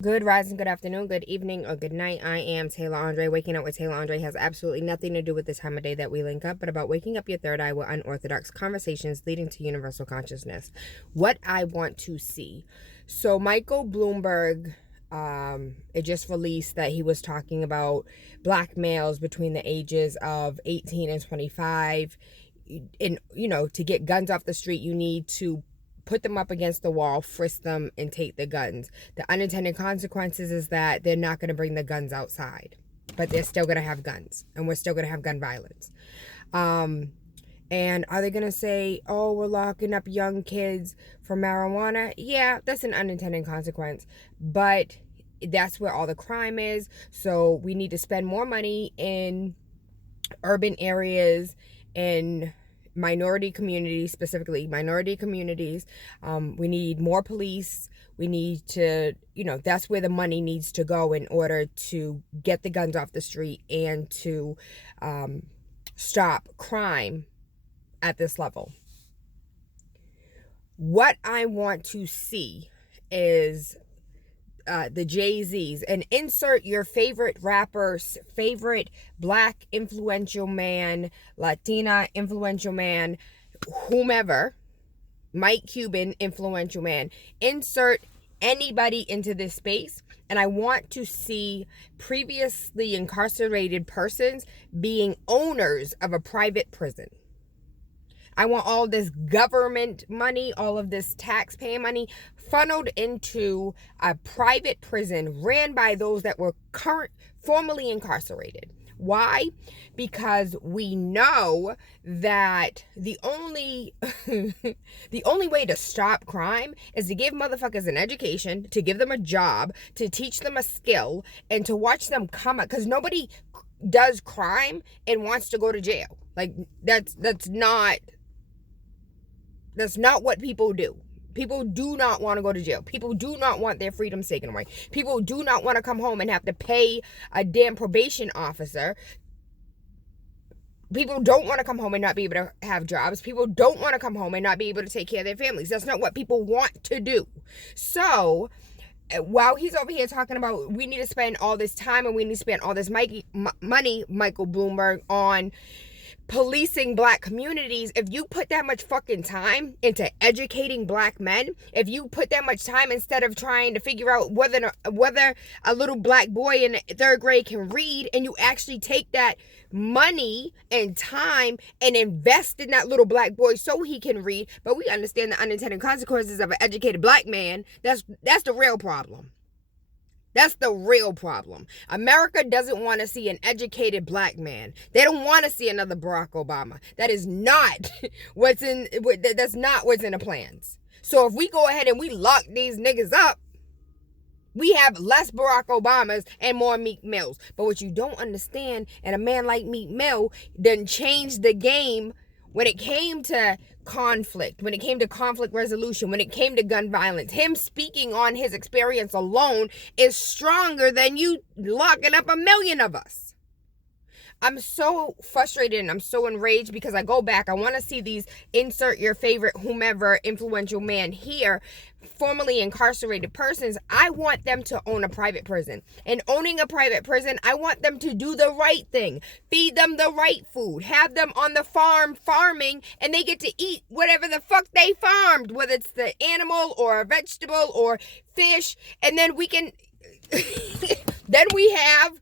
Good rising, good afternoon, good evening, or good night. I am Taylor Andre. Waking up with Taylor Andre has absolutely nothing to do with the time of day that we link up, but about waking up your third eye with unorthodox conversations leading to universal consciousness. What I want to see. So Michael Bloomberg, it just released that he was talking about black males between the ages of 18 and 25. And, to get guns off the street, you need to put them up against the wall, frisk them, and take the guns. The unintended consequences is that they're not going to bring the guns outside, but they're still going to have guns, and we're still going to have gun violence. And are they going to say, oh, we're locking up young kids for marijuana? Yeah, that's an unintended consequence, but that's where all the crime is. So we need to spend more money in urban areas and minority communities, specifically minority communities. We need more police. We need to, that's where the money needs to go in order to get the guns off the street and to stop crime at this level. What I want to see is the Jay-Z's, and insert your favorite rapper's favorite black influential man, Latina influential man, whomever, Mike Cuban influential man. Insert anybody into this space, and I want to see previously incarcerated persons being owners of a private prison. I want all this government money, all of this taxpayer money funneled into a private prison ran by those that were formerly incarcerated. Why? Because we know that the only the only way to stop crime is to give motherfuckers an education, to give them a job, to teach them a skill, and to watch them come up. Because nobody does crime and wants to go to jail. Like that's not what people do. People do not want to go to jail. People do not want their freedoms taken away. People do not want to come home and have to pay a damn probation officer. People don't want to come home and not be able to have jobs. People don't want to come home and not be able to take care of their families. That's not what people want to do. So while he's over here talking about we need to spend all this time and we need to spend all this money, Michael Bloomberg, on policing black communities, if you put that much fucking time into educating black men, if you put that much time instead of trying to figure out whether a little black boy in third grade can read, and you actually take that money and time and invest in that little black boy so he can read, but we understand the unintended consequences of an educated black man, that's the real problem. That's the real problem. America doesn't want to see an educated black man. They don't want to see another Barack Obama. That is not that's not what's in the plans. So if we go ahead and we lock these niggas up, we have less Barack Obamas and more Meek Mills. But what you don't understand, and a man like Meek Mill done changed the game when it came to conflict, when it came to conflict resolution, when it came to gun violence. Him speaking on his experience alone is stronger than you locking up 1 million of us. I'm so frustrated and I'm so enraged because I go back. I want to see these insert your favorite whomever influential man here, formerly incarcerated persons. I want them to own a private prison. And owning a private prison, I want them to do the right thing. Feed them the right food. Have them on the farm farming, and they get to eat whatever the fuck they farmed, whether it's the animal or a vegetable or fish. And then we can then we have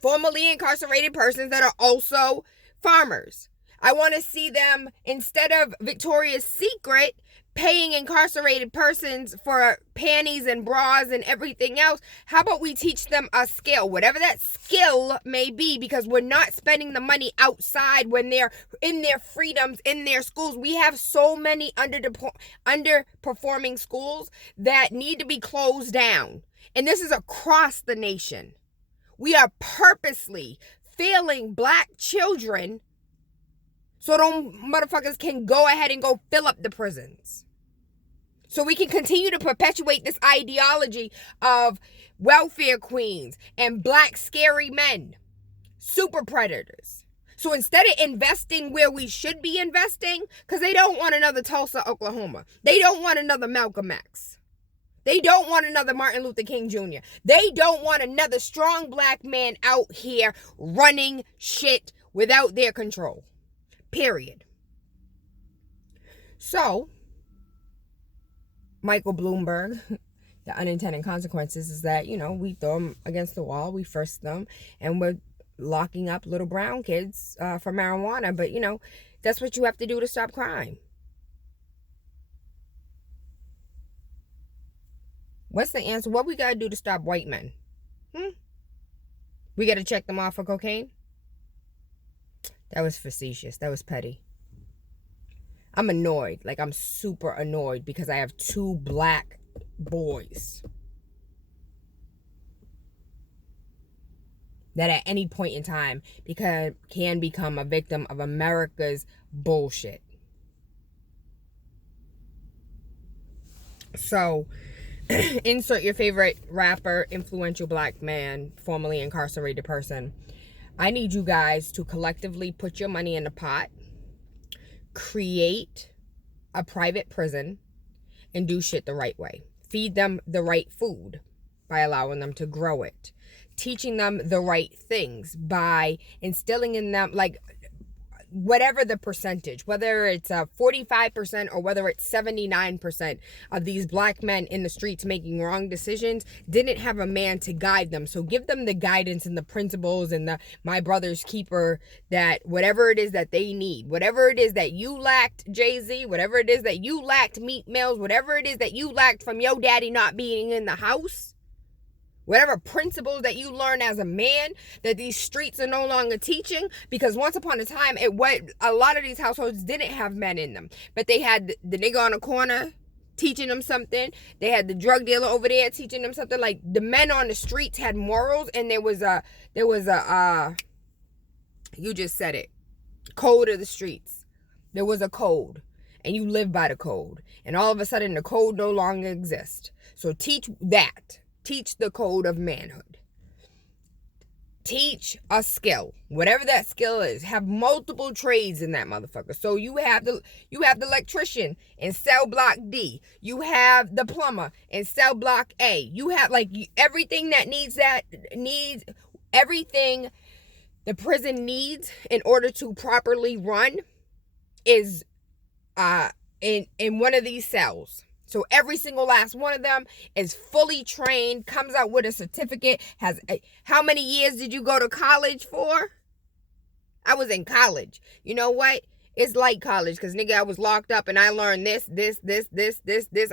formerly incarcerated persons that are also farmers. I want to see them, instead of Victoria's Secret paying incarcerated persons for panties and bras and everything else, how about we teach them a skill, whatever that skill may be, because we're not spending the money outside when they're in their freedoms, in their schools. We have so many underperforming schools that need to be closed down. And this is across the nation. We are purposely failing black children so those motherfuckers can go ahead and go fill up the prisons. So we can continue to perpetuate this ideology of welfare queens and black scary men, super predators. So instead of investing where we should be investing, because they don't want another Tulsa, Oklahoma. They don't want another Malcolm X. They don't want another Martin Luther King Jr. They don't want another strong black man out here running shit without their control. Period. So, Michael Bloomberg, the unintended consequences is that, we throw them against the wall, we frisk them, and we're locking up little brown kids for marijuana. But, that's what you have to do to stop crime. What's the answer? What we got to do to stop white men? We got to check them off for cocaine? That was facetious. That was petty. I'm annoyed. Like, I'm super annoyed because I have 2 black boys that at any point in time can become a victim of America's bullshit. So, insert your favorite rapper, influential black man, formerly incarcerated person. I need you guys to collectively put your money in the pot, create a private prison, and do shit the right way. Feed them the right food by allowing them to grow it. Teaching them the right things by instilling in them, like, whatever the percentage, whether it's 45% or whether it's 79% of these black men in the streets making wrong decisions didn't have a man to guide them. So give them the guidance and the principles and the my brother's keeper, that whatever it is that they need, whatever it is that you lacked, Jay-Z, whatever it is that you lacked, Meat Mills, whatever it is that you lacked from your daddy not being in the house, whatever principles that you learn as a man that these streets are no longer teaching. Because once upon a time, a lot of these households didn't have men in them, but they had the nigga on the corner teaching them something. They had the drug dealer over there teaching them something. Like, the men on the streets had morals, and there was a you just said it, code of the streets. There was a code, and you live by the code, and all of a sudden the code no longer exists. So teach that. Teach the code of manhood. Teach a skill, whatever that skill is. Have multiple trades in that motherfucker. So you have the electrician in cell block D. You have the plumber in cell block A. You have everything that needs everything the prison needs in order to properly run is in one of these cells. So every single last one of them is fully trained, comes out with a certificate, how many years did you go to college for? I was in college. You know what? It's like college, because, nigga, I was locked up and I learned this.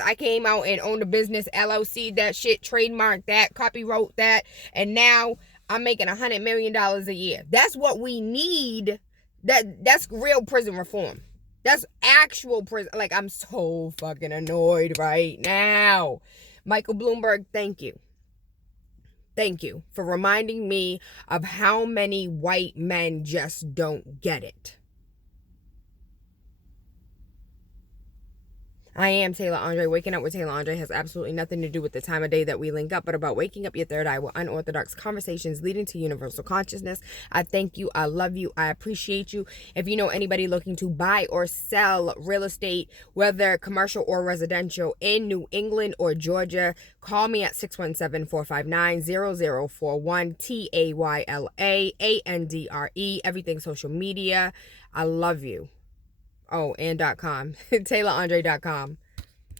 I came out and owned a business, LLC that shit, trademarked that, copyright that, and now I'm making $100 million a year. That's what we need. That's real prison reform. That's actual prison. Like, I'm so fucking annoyed right now. Michael Bloomberg, thank you. Thank you for reminding me of how many white men just don't get it. I am Taylor Andre. Waking up with Taylor Andre has absolutely nothing to do with the time of day that we link up, but about waking up your third eye with unorthodox conversations leading to universal consciousness. I thank you. I love you. I appreciate you. If you know anybody looking to buy or sell real estate, whether commercial or residential, in New England or Georgia, call me at 617-459-0041, TAYLAANDRE, everything social media. I love you. Oh, and .com, TaylorAndre.com.